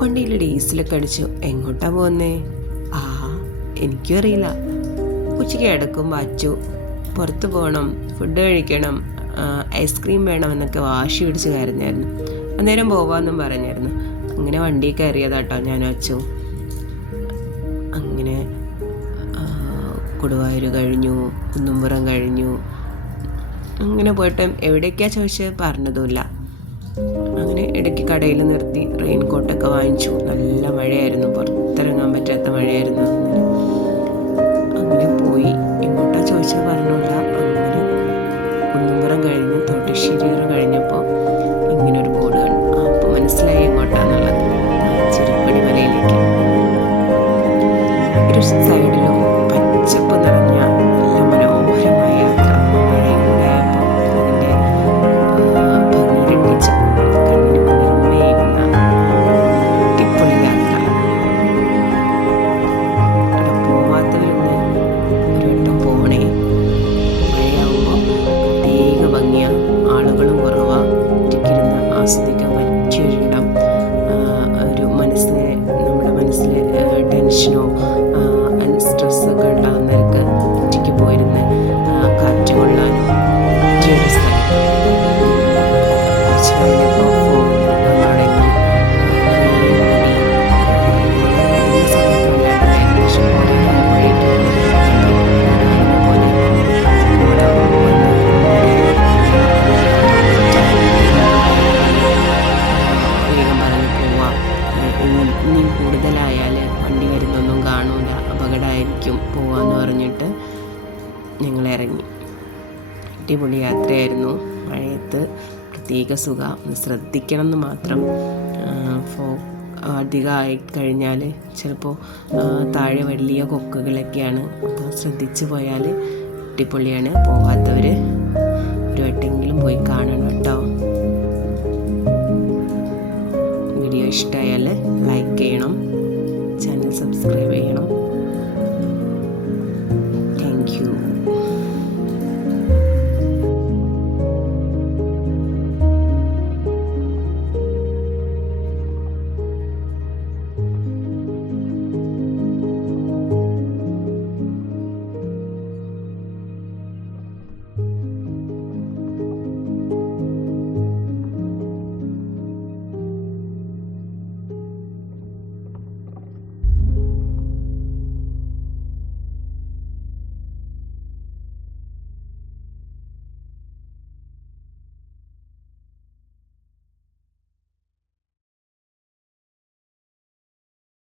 വണ്ടിയിൽ ഡീസലൊക്കെ അടിച്ചു. എങ്ങോട്ടാ പോകുന്നേ? എനിക്കും അറിയില്ല. ഉച്ചയ്ക്ക് കിടക്കുമ്പോൾ അച്ചു പുറത്ത് പോകണം, ഫുഡ് കഴിക്കണം, ഐസ്ക്രീം വേണമെന്നൊക്കെ വാശി പിടിച്ച് കരഞ്ഞായിരുന്നു. അന്നേരം പോവാമെന്നും പറഞ്ഞായിരുന്നു. അങ്ങനെ വണ്ടിയിൽ കയറിയതാട്ടോ ഞാനും അച്ചു. അങ്ങനെ കൊടുവായൂർ കഴിഞ്ഞു, കുന്നുംപുറം കഴിഞ്ഞു. അങ്ങനെ പോയിട്ട് എവിടേക്കാണ് ചോദിച്ചത് പറഞ്ഞതുമില്ല. അങ്ങനെ ഇടയ്ക്ക് കടയിൽ നിർത്തി റെയിൻ കോട്ടൊക്കെ വാങ്ങിച്ചു. നല്ല മഴയായിരുന്നു, പുറത്തിറങ്ങാൻ പറ്റാത്ത മഴയായിരുന്നു. അങ്ങനെ പോയി. എങ്ങോട്ടാ ചോദിച്ചത് പറഞ്ഞില്ല. അങ്ങനെ കുന്നുംപുറം കഴിഞ്ഞ് തോട്ടശ്ശേരിയൂർ കഴിഞ്ഞപ്പോൾ ഇങ്ങനൊരു ബോർഡ് കണ്ടു. അപ്പോൾ മനസ്സിലായി എങ്ങോട്ടാന്നുള്ളത്. ചെറുപ്പടി മലയിലേക്ക്. ഒരു സൈഡിലും പച്ചപ്പ് നിറഞ്ഞ നല്ല മനോഹരമായ യാത്ര. മഴയും കൂടെ ആയപ്പോൾ അതിൻ്റെ ഭംഗി രണ്ടിച്ചു. കണ്ണിന് കുളിർമയേകുന്ന അടിപൊളി യാത്ര. അവിടെ പോവാത്തവരൊന്ന് ഒരു വട്ടം പോകണേ. മഴയാകുമ്പോൾ പ്രത്യേക ഭംഗിയാണ്. ആളുകളും കുറവാ. ഒറ്റയ്ക്കിരുന്ന് ആസ്വദിക്കാൻ പറ്റിയൊരിടം. ഒരു നമ്മുടെ മനസ്സിലെ ടെൻഷനോ സ്ട്രെസ്സൊക്കെ ഉണ്ടാകുന്നവർക്ക് ഒറ്റയ്ക്ക് പോയിരുന്ന് കാറ്റ് കൊള്ളാനും പറ്റിയൊരു സ്ഥലം. കുറച്ച് കഴിഞ്ഞപ്പോൾ ഇനിയും കൂടുതലായാൽ വണ്ടി വരുന്നൊന്നും കാണൂല, അപകടമായിരിക്കും, പോവാന്ന് പറഞ്ഞിട്ട് ഞങ്ങൾ ഇറങ്ങി. അടിപൊളി യാത്രയായിരുന്നു. മഴയത്ത് പ്രത്യേക സുഖം. ശ്രദ്ധിക്കണം എന്ന് മാത്രം. അധികമായി കഴിഞ്ഞാൽ ചിലപ്പോൾ താഴെ വലിയ കൊക്കുകളൊക്കെയാണ്. അപ്പോൾ ശ്രദ്ധിച്ച് പോയാൽ അടിപൊളിയാണ്. പോവാത്തവർ ഒരു വട്ടെങ്കിലും പോയി കാണണം കേട്ടോ.